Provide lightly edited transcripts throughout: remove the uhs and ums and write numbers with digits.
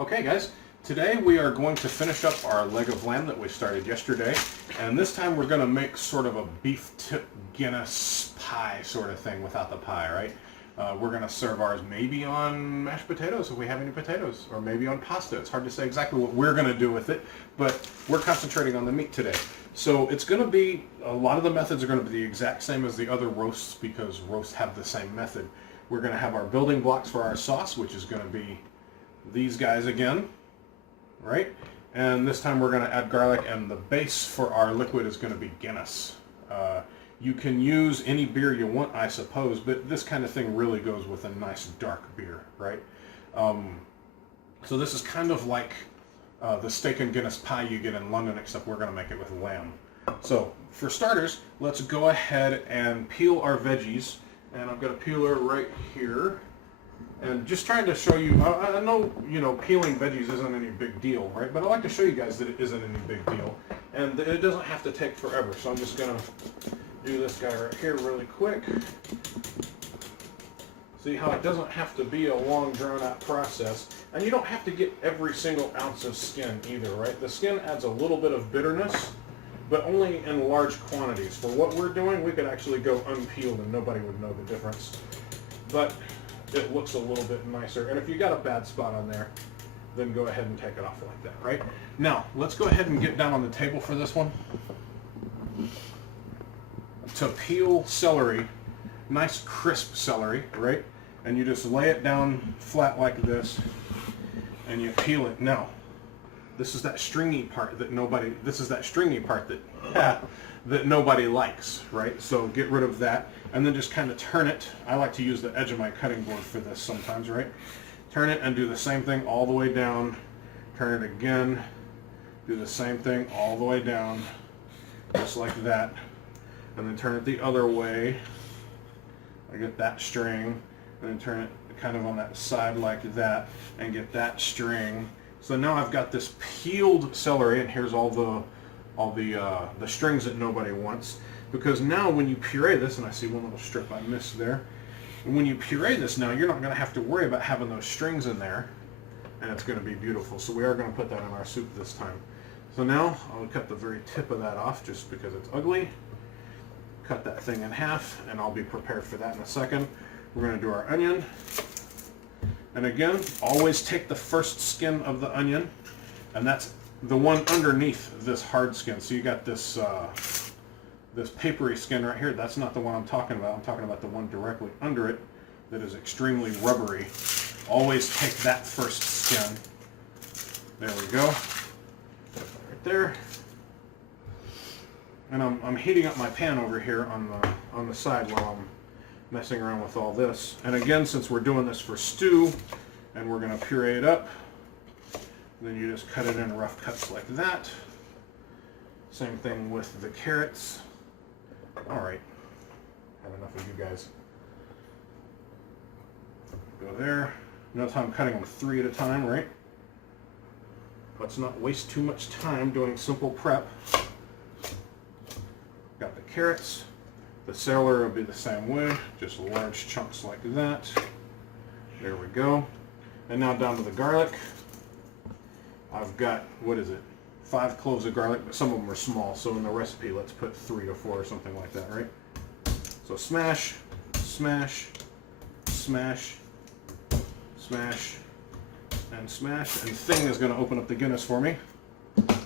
Okay guys, today we are going to finish up our leg of lamb that we started yesterday, and this time we're going to make sort of a beef tip Guinness pie sort of thing without the pie, right? We're going to serve ours maybe on mashed potatoes if we have any potatoes, or maybe on pasta. It's hard to say exactly what we're going to do with it, but we're concentrating on the meat today. So it's going to be, a lot of the methods are going to be the exact same as the other roasts because roasts have the same method. We're going to have our building blocks for our sauce, which is going to be these guys again, right? And this time we're going to add garlic, and the base for our liquid is going to be Guinness. You can use any beer you want, I suppose, but this kind of thing really goes with a nice dark beer, right? So this is kind of like the steak and Guinness pie you get in London, except we're going to make it with lamb. So for starters, let's go ahead and peel our veggies, and I've got a peeler right here. And just trying to show you, I know, peeling veggies isn't any big deal, right? But I like to show you guys that it isn't any big deal. And it doesn't have to take forever. So I'm just going to do this guy right here really quick. See how it doesn't have to be a long, drawn-out process. And you don't have to get every single ounce of skin either, right? The skin adds a little bit of bitterness, but only in large quantities. For what we're doing, we could actually go unpeeled and nobody would know the difference. But it looks a little bit nicer. And if you got a bad spot on there, then go ahead and take it off like that, right? Now, let's go ahead and get down on the table for this one. To peel celery, nice crisp celery, right? And you just lay it down flat like this, and you peel it. Now, this is that stringy part that nobody, that nobody likes, right? So get rid of that, and then just kind of turn it. I like to use the edge of my cutting board for this sometimes, right? Turn it and do the same thing all the way down. Turn it again. Do the same thing all the way down, just like that. And then turn it the other way. I get that string, and then turn it kind of on that side like that, and get that string. So now I've got this peeled celery, and here's all the strings that nobody wants. Because now when you puree this, and I see one little strip I missed there, and when you puree this now, you're not going to have to worry about having those strings in there, and it's going to be beautiful. So we are going to put that in our soup this time. So now I'll cut the very tip of that off just because it's ugly. Cut that thing in half, and I'll be prepared for that in a second. We're going to do our onion. And again, always take the first skin of the onion, and that's the one underneath this hard skin. So you got this this papery skin right here. That's not the one I'm talking about. I'm talking about the one directly under it that is extremely rubbery. Always take that first skin. There we go. Right there. And I'm heating up my pan over here on the side while I'm messing around with all this. And again, since we're doing this for stew, and we're going to puree it up, then you just cut it in rough cuts like that. Same thing with the carrots. All right, had enough of you guys. Go there. Notice how I'm cutting them 3 at a time, right? Let's not waste too much time doing simple prep. Got the carrots. The celery will be the same way, just large chunks like that. There we go. And now down to the garlic. I've got, 5 cloves of garlic, but some of them are small, so in the recipe let's put 3 to 4 or something like that, right? So smash, smash, smash, smash, and smash. And Thing is going to open up the Guinness for me. I'll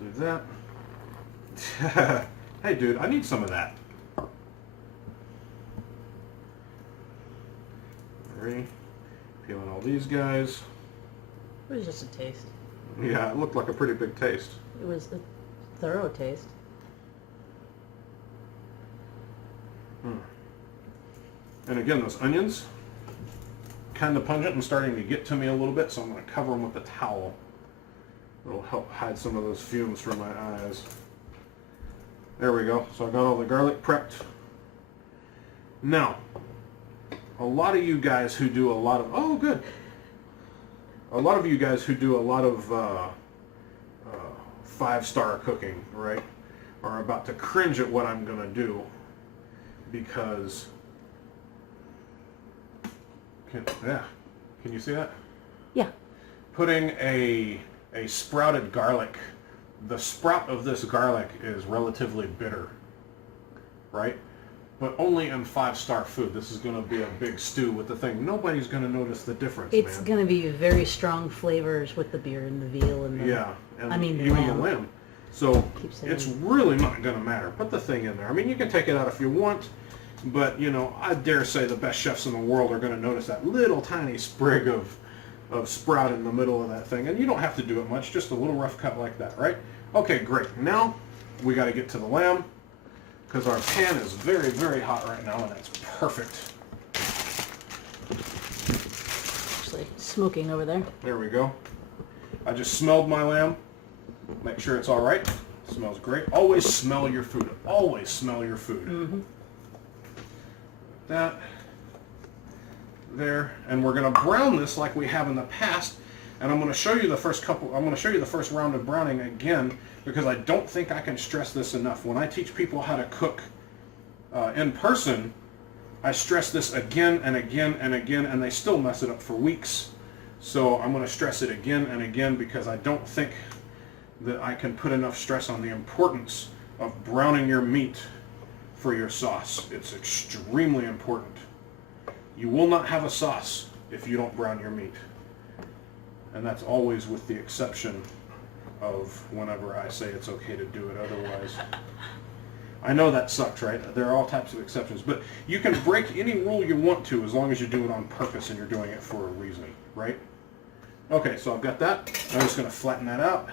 do that. Hey dude, I need some of that. Ready? Peeling all these guys. It was just a taste. Yeah, it looked like a pretty big taste. It was a thorough taste. And again, those onions, kind of pungent and starting to get to me a little bit, so I'm going to cover them with a towel. It'll help hide some of those fumes from my eyes. There we go. So I got all the garlic prepped. Now, a lot of you guys who do a lot of, a lot of you guys who do a lot of 5-star cooking, right, are about to cringe at what I'm going to do because, can you see that? Yeah. Putting a sprouted garlic, the sprout of this garlic is relatively bitter, right? But only in 5-star food. This is going to be a big stew with the thing. Nobody's going to notice the difference, It's man. going to be very strong flavors with the beer and the veal and the... Yeah, and I mean, the even lamb. the lamb. So Keep saying. it's really not going to matter. Put the thing in there. I mean, you can take it out if you want, but you know, I dare say the best chefs in the world are going to notice that little tiny sprig of sprout in the middle of that thing, and you don't have to do it much, just a little rough cut like that, right? Okay, great. Now we got to get to the lamb because our pan is very, very hot right now, and it's perfect. Actually, smoking over there. There we go. I just smelled my lamb. Make sure it's all right. Smells great. Always smell your food. Always smell your food. Mm-hmm. That there, and we're going to brown this like we have in the past. And I'm going to show you the first couple. I'm going to show you the first round of browning again because I don't think I can stress this enough. When I teach people how to cook in person, I stress this again and again and again, and they still mess it up for weeks. So I'm going to stress it again and again because I don't think that I can put enough stress on the importance of browning your meat for your sauce. It's extremely important. You will not have a sauce if you don't brown your meat. And that's always with the exception of whenever I say it's okay to do it otherwise. I know that sucks, right? There are all types of exceptions, but you can break any rule you want to as long as you do it on purpose and you're doing it for a reason, right? Okay, so I've got that. I'm just going to flatten that out.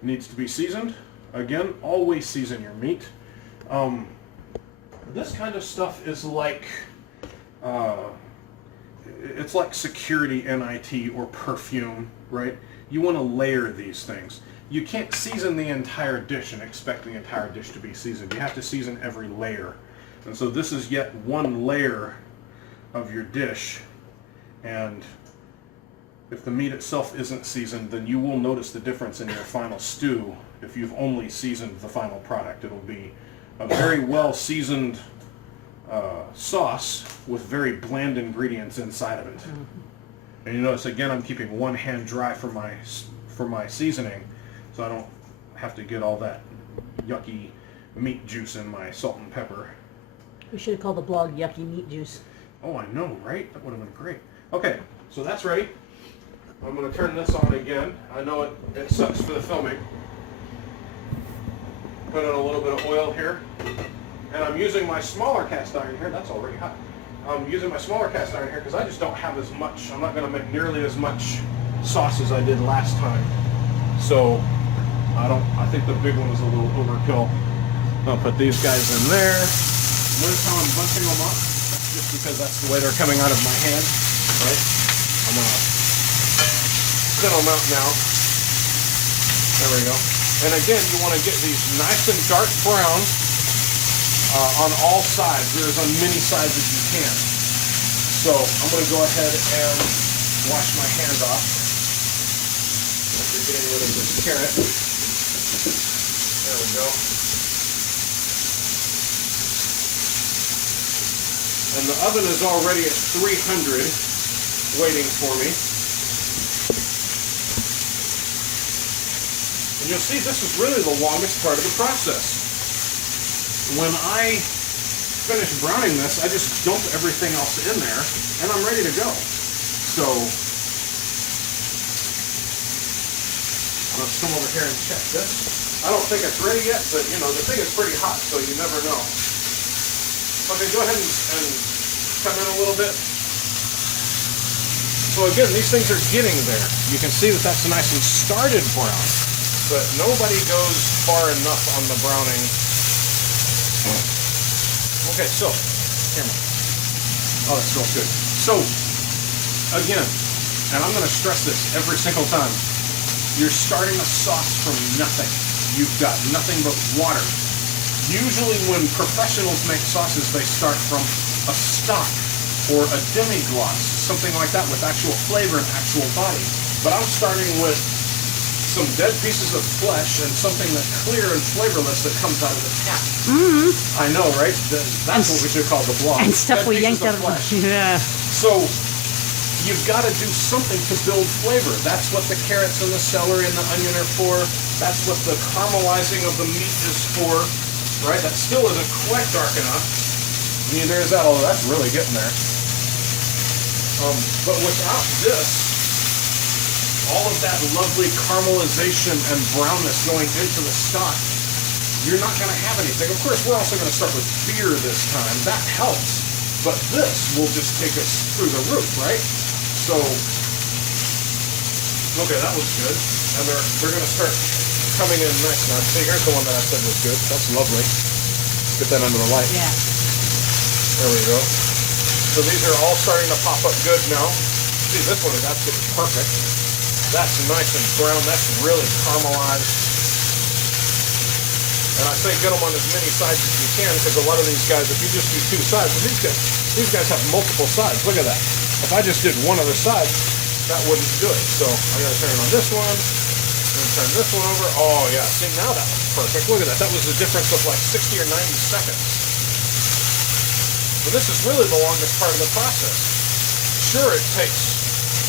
It needs to be seasoned. Again, always season your meat. This kind of stuff is like, it's like security NIT or perfume, right? You want to layer these things. You can't season the entire dish and expect the entire dish to be seasoned. You have to season every layer. And so this is yet one layer of your dish. And if the meat itself isn't seasoned, then you will notice the difference in your final stew if you've only seasoned the final product. It'll be a very well seasoned sauce with very bland ingredients inside of it. Mm-hmm. And you notice again I'm keeping one hand dry for my seasoning so I don't have to get all that yucky meat juice in my salt and pepper. We should have called the blog Yucky Meat Juice. Oh, I know, right? That would have been great. Okay, so that's ready. I'm going to turn this on again. I know it sucks for the filming. Put in a little bit of oil here. And I'm using my smaller cast iron here. That's already hot. I'm using my smaller cast iron here because I just don't have as much. I'm not going to make nearly as much sauce as I did last time. So I think the big one is a little overkill. I'll put these guys in there. Notice how I'm bunching them up? Just because that's the way they're coming out of my hand, right? I'm going to thin them out now. There we go. And again, you want to get these nice and dark brown on all sides. Or as many sides as you can. So I'm going to go ahead and wash my hands off. After getting rid of this carrot. There we go. And the oven is already at 300 waiting for me. And you'll see this is really the longest part of the process. When I finish browning this, I just dump everything else in there and I'm ready to go. So let's come over here and check this. I don't think it's ready yet, but you know, the thing is pretty hot, so you never know. Okay, go ahead and come in a little bit. So again, these things are getting there. You can see that that's nice and started brown, but nobody goes far enough on the browning. Okay, so, camera. Oh, that smells good. So, again, and I'm going to stress this every single time, you're starting a sauce from nothing. You've got nothing but water. Usually when professionals make sauces, they start from a stock or a demi-glace, something like that with actual flavor and actual body. But I'm starting with some dead pieces of flesh and something that's clear and flavorless that comes out of the tap. Mm-hmm. I know, right? That's what we should call the blog. And stuff Dead we pieces yanked out of flesh. Yeah. So you've got to do something to build flavor. That's what the carrots and the celery and the onion are for. That's what the caramelizing of the meat is for, right? That still isn't quite dark enough. Neither is that, although that's really getting there. But without this, all of that lovely caramelization and brownness going into the stock, you're not going to have anything. Of course, we're also going to start with beer this time. That helps. But this will just take us through the roof, right? So, okay, that was good. And they're going to start coming in nice now. See, here's the one that I said was good. That's lovely. Get that under the light. Yeah. There we go. So these are all starting to pop up good now. See, this one is absolutely perfect. That's nice and brown. That's really caramelized. And I say get them on as many sides as you can, because a lot of these guys, if you just do 2 sides, and these guys have multiple sides. Look at that. If I just did one other side, that wouldn't do it. So I got to turn on this one, and turn this one over. Oh yeah, see, now that was perfect. Look at that. That was the difference of like 60 or 90 seconds. So this is really the longest part of the process. Sure, it takes,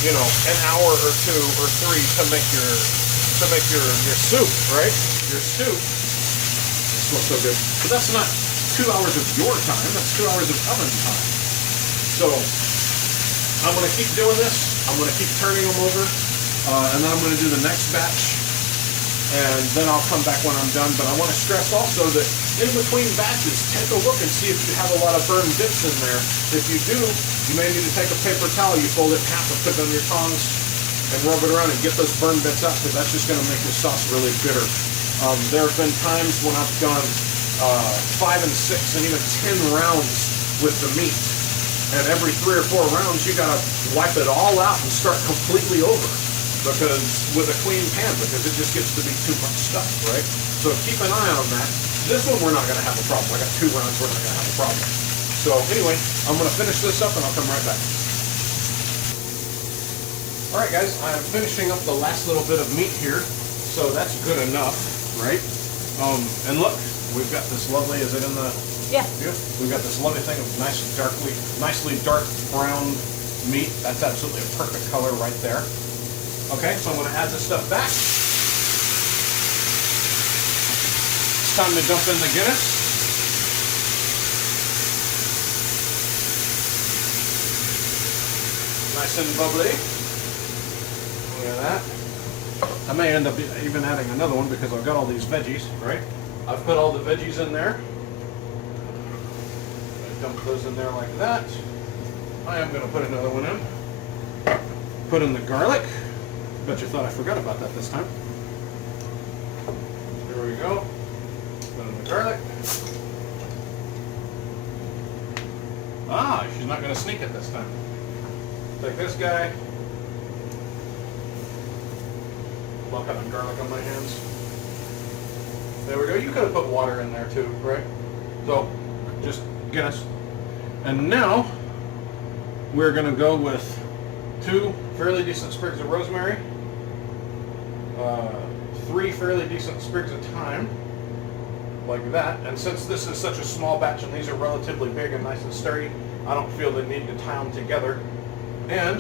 you know, an hour or 2 or 3 to make your soup, right? Your stew. It smells so good. But that's not 2 hours of your time. That's 2 hours of oven time. So I'm going to keep doing this. I'm going to keep turning them over, and then I'm going to do the next batch, and then I'll come back when I'm done. But I want to stress also that in between batches, take a look and see if you have a lot of burned bits in there. If you do, you may need to take a paper towel, you fold it in half and put it on your tongs and rub it around and get those burned bits out, because that's just going to make your sauce really bitter. There have been times when I've done 5 and 6 and even 10 rounds with the meat. And every 3 or 4 rounds, you gotta wipe it all out and start completely over, because with a clean pan, because it just gets to be too much stuff, right? So keep an eye on that. This one, we're not gonna have a problem. I got 2 rounds, we're not gonna have a problem. So anyway, I'm gonna finish this up and I'll come right back. All right, guys, I'm finishing up the last little bit of meat here, so that's good enough, right? And look, we've got this lovely. Is it in the? Yeah. We've got this lovely thing of nicely dark brown meat. That's absolutely a perfect color right there. Okay, so I'm going to add this stuff back. It's time to dump in the Guinness. Nice and bubbly. Look at that. I may end up even adding another one because I've got all these veggies, right? I've put all the veggies in there. Dump those in there like that. I am going to put another one in. Put in the garlic. Bet you thought I forgot about that this time. Here we go. Put in the garlic. Ah, she's not going to sneak it this time. Take this guy. Look, having garlic on my hands. There we go. You could have put water in there too, right? So, just Guinness. And now we're going to go with 2 fairly decent sprigs of rosemary, 3 fairly decent sprigs of thyme, like that. And since this is such a small batch and these are relatively big and nice and sturdy, I don't feel the need to tie them together. And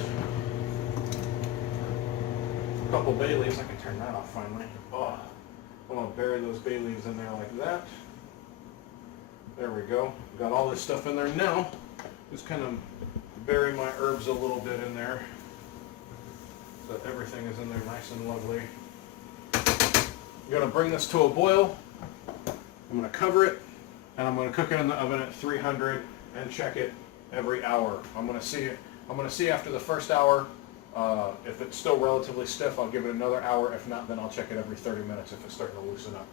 a couple bay leaves. I can turn that off finally. Oh, I'm going to bury those bay leaves in there like that. There we go. Got all this stuff in there now. Just kind of bury my herbs a little bit in there so that everything is in there nice and lovely. You're going to bring this to a boil. I'm going to cover it, and I'm going to cook it in the oven at 300 and check it every hour. I'm going to see after the first hour. If it's still relatively stiff, I'll give it another hour. If not, then I'll check it every 30 minutes if it's starting to loosen up.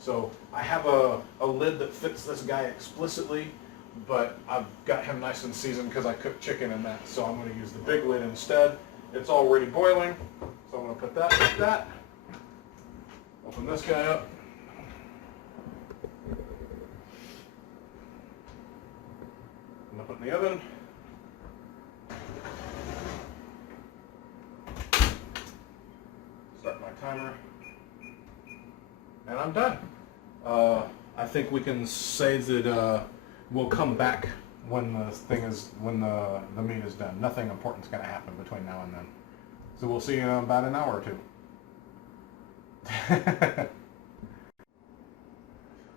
So I have a lid that fits this guy explicitly, but I've got him nice and seasoned because I cook chicken in that. So I'm going to use the big lid instead. It's already boiling, so I'm going to put that like that. Open this guy up. I'm going to put in the oven. Start my timer. And I'm done. I think we can say that we'll come back when the meat is done. Nothing important's going to happen between now and then. So we'll see you in about an hour or two.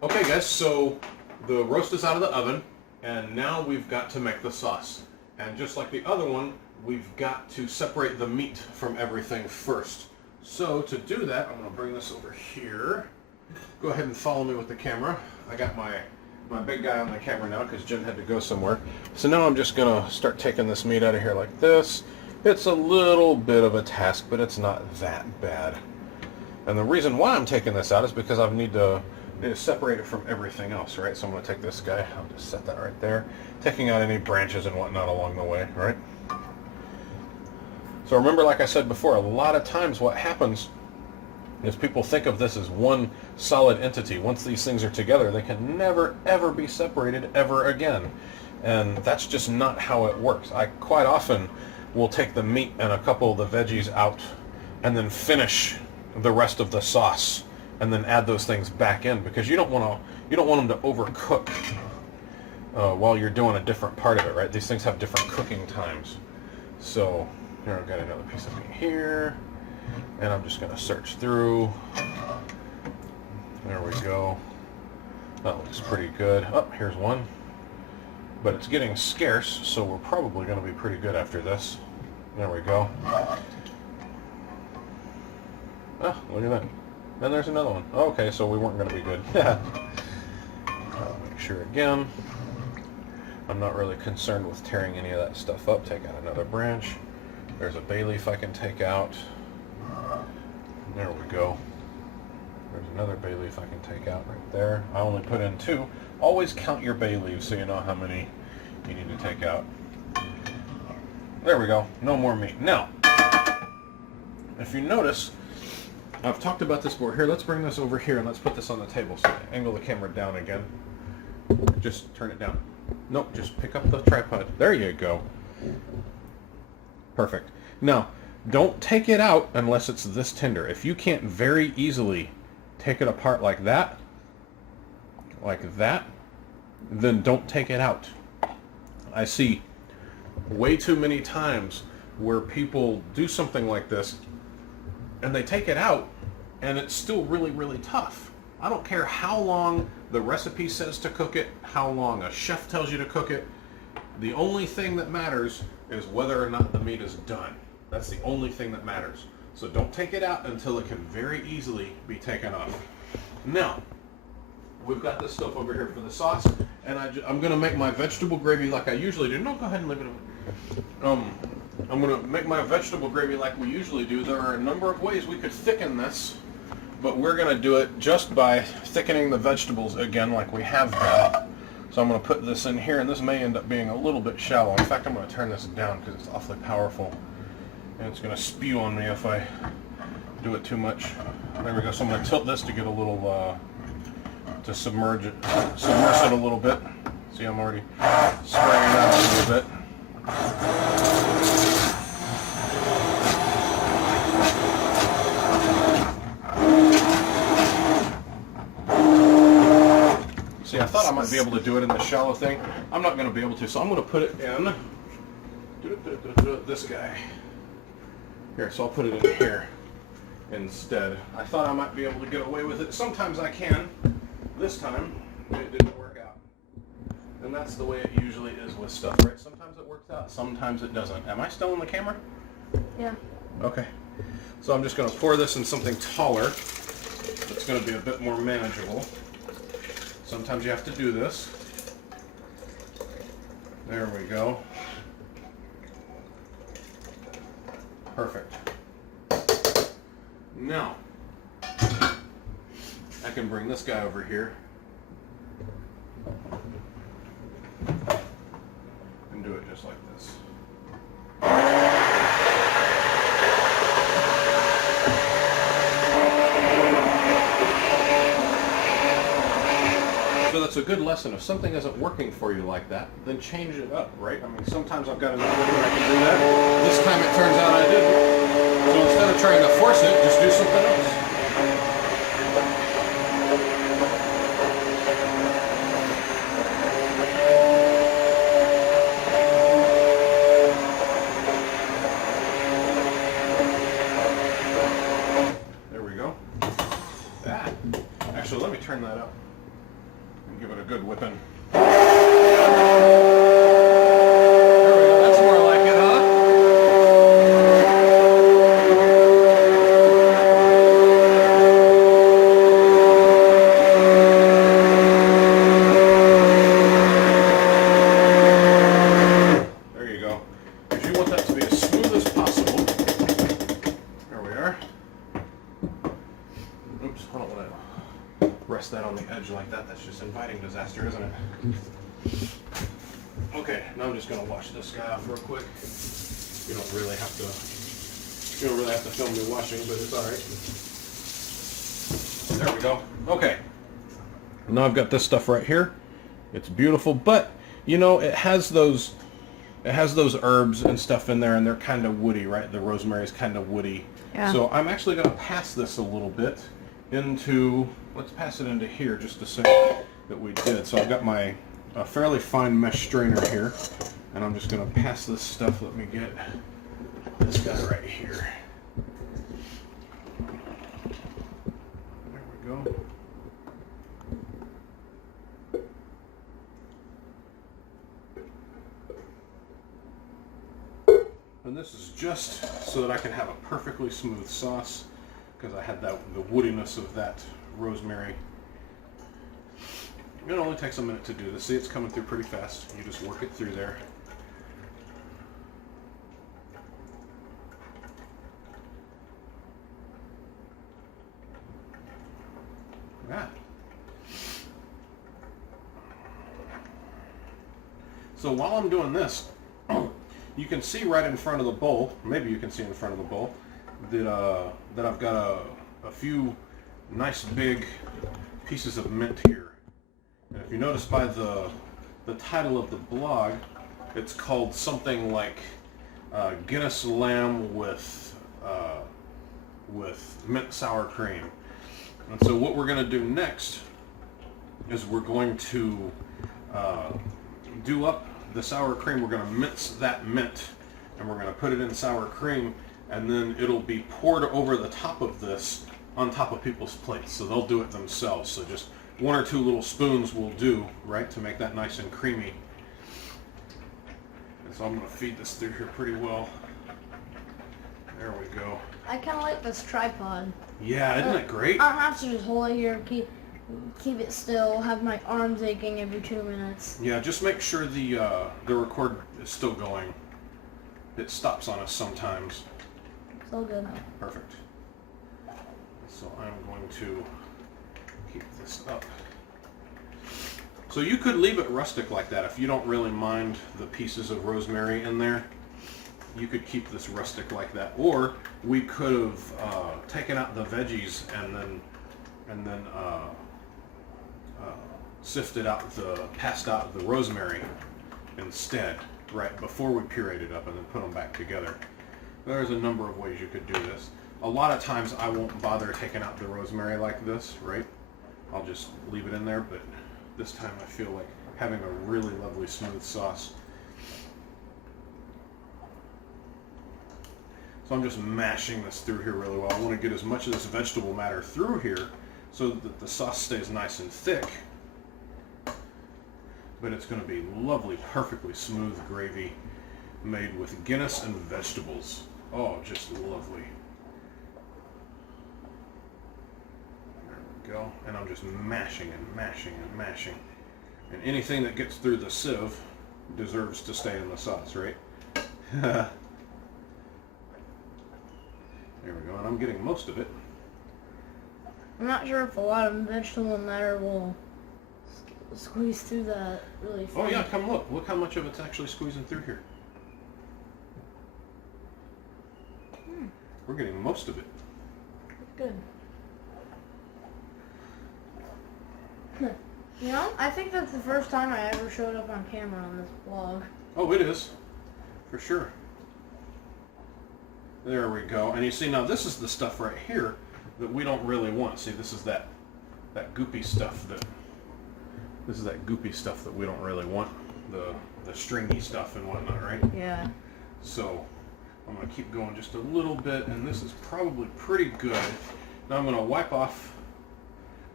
Okay guys, so the roast is out of the oven, and now we've got to make the sauce. And just like the other one, we've got to separate the meat from everything first. So to do that, I'm going to bring this over here. Go ahead and follow me with the camera. I got my big guy on the camera now because Jen had to go somewhere. So now I'm just going to start taking this meat out of here like this. It's a little bit of a task, but it's not that bad. And the reason why I'm taking this out is because I need to separate it from everything else, right? So I'm going to take this guy, I'll just set that right there, taking out any branches and whatnot along the way, right? So remember, like I said before, a lot of times what happens is people think of this as one solid entity. Once these things are together, they can never ever be separated ever again. And that's just not how it works. I quite often will take the meat and a couple of the veggies out and then finish the rest of the sauce and then add those things back in, because you don't want them to overcook while you're doing a different part of it, right? These things have different cooking times. So here I've got another piece of meat here, and I'm just going to search through. There we go. That looks pretty good. Oh, here's one. But it's getting scarce, so we're probably going to be pretty good after this. There we go. Ah, look at that. And there's another one. Okay, so we weren't going to be good. I'll make sure again. I'm not really concerned with tearing any of that stuff up. Take out another branch. There's a bay leaf I can take out. There we go. There's another bay leaf I can take out right there. I only put in 2. Always count your bay leaves so you know how many you need to take out. There we go. No more meat. Now, if you notice, I've talked about this before. Here, let's bring this over here and let's put this on the table. So angle the camera down again. Just turn it down. Nope, just pick up the tripod. There you go. Perfect. Now, don't take it out unless it's this tender. If you can't very easily take it apart like that, then don't take it out. I see way too many times where people do something like this and they take it out and it's still really, really tough. I don't care how long the recipe says to cook it, how long a chef tells you to cook it. The only thing that matters is whether or not the meat is done. That's the only thing that matters. So don't take it out until it can very easily be taken off. Now, we've got this stuff over here for the sauce, and I'm going to make my vegetable gravy like I usually do. No, go ahead and leave it over. I'm going to make my vegetable gravy like we usually do. There are a number of ways we could thicken this, but we're going to do it just by thickening the vegetables again like we have been. So I'm going to put this in here, and this may end up being a little bit shallow. In fact, I'm going to turn this down because it's awfully powerful, and it's going to spew on me if I do it too much. There we go. So I'm going to tilt this to get a little, to submerge it a little bit. See, I'm already spraying that a little bit. See, I thought I might be able to do it in the shallow thing. I'm not going to be able to, so I'm going to put it in this guy. Here, so I'll put it in here instead. I thought I might be able to get away with it. Sometimes I can. This time, it didn't work out. And that's the way it usually is with stuff, right? Sometimes it works out, sometimes it doesn't. Am I still in the camera? Yeah. Okay. So I'm just going to pour this in something taller. It's going to be a bit more manageable. Sometimes you have to do this. There we go. Perfect. Now, I can bring this guy over here and do it just like this. So that's a good lesson. If something isn't working for you like that, then change it up, right? I mean, sometimes I've got another way I can do that. This time it turns out I didn't. So instead of trying to force it, just do something else. turn that up and give it a good whipping. That's more like it, huh? There you go. Because you want that to be as smooth as possible. There we are. Oops, I don't want to rest that on the edge like that. That's just inviting disaster, isn't it? Okay, now I'm just going to wash this guy off real quick. You don't really have to film me washing, but it's all right. There we go. Okay. Now I've got this stuff right here. It's beautiful, but you know, it has those herbs and stuff in there, and they're kind of woody, right? The rosemary is kind of woody. Yeah. So I'm actually going to pass this a little bit into, let's pass it into here just to say that we did. So I've got my fairly fine mesh strainer here, and I'm just going to pass this stuff. Let me get this guy right here. There we go. And this is just so that I can have a perfectly smooth sauce, because I had the woodiness of that rosemary. It only takes a minute to do this. See, it's coming through pretty fast. You just work it through there. Yeah. So while I'm doing this, you can see right in front of the bowl, maybe you can see in front of the bowl, that I've got a few nice big pieces of mint here. And if you notice by the title of the blog, it's called something like Guinness lamb with mint sour cream. And so what we're going to do next is we're going to do up the sour cream. We're going to mince that mint, and we're going to put it in sour cream, and then it'll be poured over the top of this on top of people's plates. So they'll do it themselves. So just 1 or 2 little spoons will do, right, to make that nice and creamy. And so I'm going to feed this through here pretty well. There we go. I kind of like this tripod. Yeah, isn't it great? I don't have to just hold it here, keep it still, have my arms aching every 2 minutes. Yeah, just make sure the record is still going. It stops on us sometimes. It's all good. Perfect. So I'm going to keep this up. So you could leave it rustic like that if you don't really mind the pieces of rosemary in there. You could keep this rustic like that, or we could have taken out the veggies and then passed out the rosemary instead, right before we pureed it up, and then put them back together. There's a number of ways you could do this. A lot of times I won't bother taking out the rosemary like this, right? I'll just leave it in there, but this time I feel like having a really lovely smooth sauce. So I'm just mashing this through here really well. I want to get as much of this vegetable matter through here so that the sauce stays nice and thick. But it's going to be lovely, perfectly smooth gravy made with Guinness and vegetables. Oh, just lovely. There we go. And I'm just mashing and mashing and mashing. And anything that gets through the sieve deserves to stay in the sauce, right? There we go, and I'm getting most of it. I'm not sure if a lot of vegetable matter will squeeze through that really fast. Oh yeah, come look. Look how much of it's actually squeezing through here. We're getting most of it. Good. You know, I think that's the first time I ever showed up on camera on this vlog. Oh, it is. For sure. There we go. And you see, now this is the stuff right here that we don't really want. See, this is that goopy stuff that we don't really want. The stringy stuff and whatnot, right? Yeah. So I'm going to keep going just a little bit, and this is probably pretty good. Now I'm going to wipe off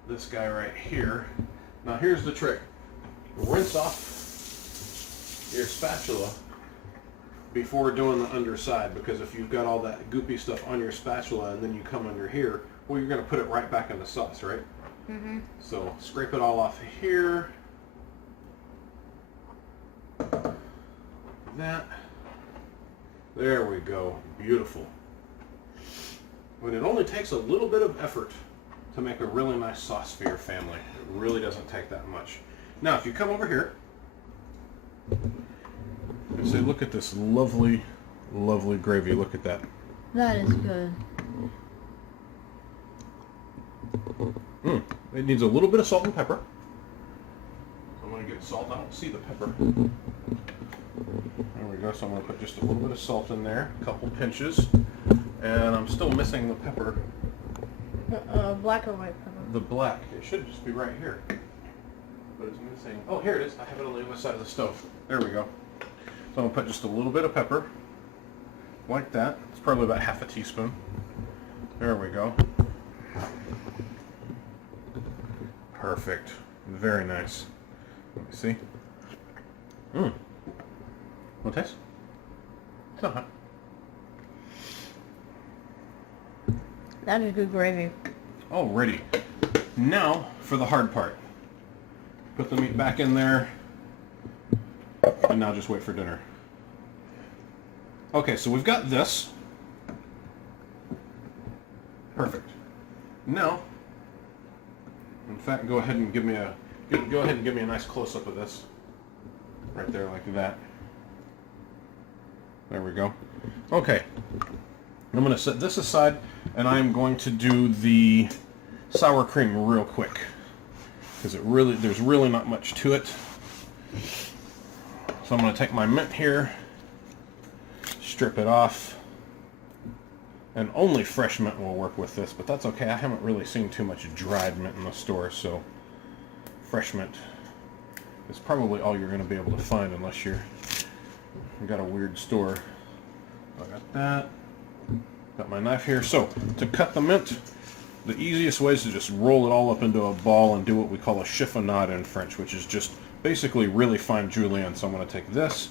this guy right here. Now here's the trick. Rinse off your spatula before doing the underside, because if you've got all that goopy stuff on your spatula and then you come under here, well, you're going to put it right back in the sauce, right? Mm-hmm. So scrape it all off here. That. There we go. Beautiful. And it only takes a little bit of effort to make a really nice sauce for your family. It really doesn't take that much. Now, if you come over here and say, look at this lovely, lovely gravy. Look at that. That is good. It needs a little bit of salt and pepper. I'm going to get salt. I don't see the pepper. There we go. So I'm going to put just a little bit of salt in there, a couple pinches. And I'm still missing the pepper. Black or white pepper? The black. It should just be right here. But it's missing. Oh, here it is. I have it on the other side of the stove. There we go. So I'm going to put just a little bit of pepper. Like that. It's probably about half a teaspoon. There we go. Perfect. Very nice. Let me see. Want to taste? It's not hot. That is good gravy. Alrighty. Now for the hard part. Put the meat back in there. And now just wait for dinner. Okay, so we've got this. Perfect. Now, in fact, go ahead and give me a nice close-up of this. Right there, like that. There we go. Okay. I'm going to set this aside, and I'm going to do the sour cream real quick, because there's really not much to it. So I'm going to take my mint here, strip it off, and only fresh mint will work with this, but that's okay. I haven't really seen too much dried mint in the store, so fresh mint is probably all you're going to be able to find unless you've got a weird store. I got that. Got my knife here. So to cut the mint, the easiest way is to just roll it all up into a ball and do what we call a chiffonade in French, which is just basically really fine julienne. So I'm going to take this.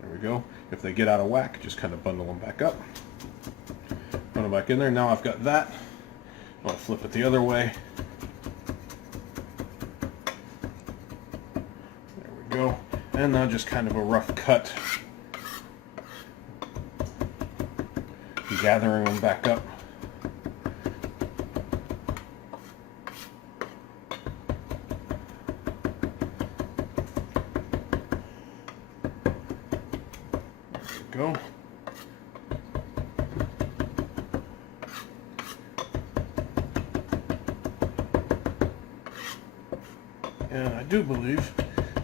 There we go. If they get out of whack, just kind of bundle them back up. Put them back in there. Now I've got that. I'm going to flip it the other way. There we go. And now just kind of a rough cut. Gathering them back up. There we go. And I do believe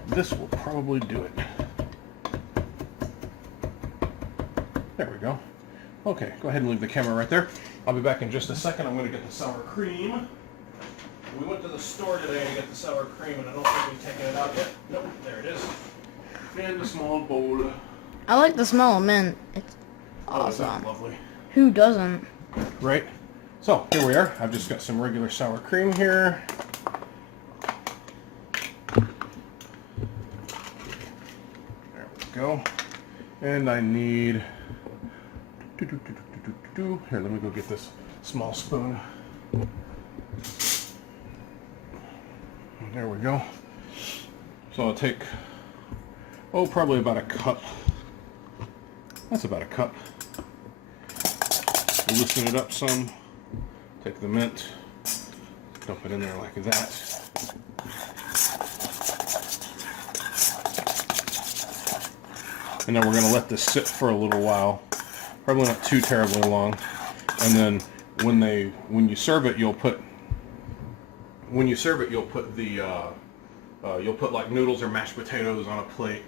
this will probably do it. There we go. Okay, go ahead and leave the camera right there. I'll be back in just a second. I'm going to get the sour cream. We went to the store today to get the sour cream, and I don't think we've taken it out yet. Nope, there it is. And a small bowl. I like the smell of mint. It's Oh, isn't awesome. that lovely? Who doesn't? Right? So, here we are. I've just got some regular sour cream here. There we go. And I need... Here, let me go get this small spoon. There we go. So I'll take, probably about a cup. That's about a cup. Loosen it up some. Take the mint. Dump it in there like that. And then we're going to let this sit for a little while. Probably not too terribly long. And then when you serve it, you'll put you'll put like noodles or mashed potatoes on a plate.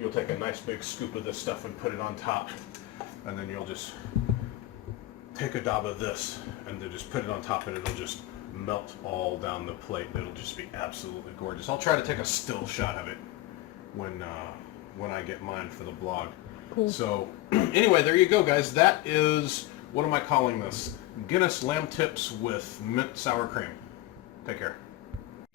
You'll take a nice big scoop of this stuff and put it on top. And then you'll just take a dab of this and then just put it on top, and it'll just melt all down the plate. It'll just be absolutely gorgeous. I'll try to take a still shot of it when I get mine for the blog. Cool. So anyway, there you go, guys. That is What am I calling this? Guinness lamb tips with mint sour cream. Take care.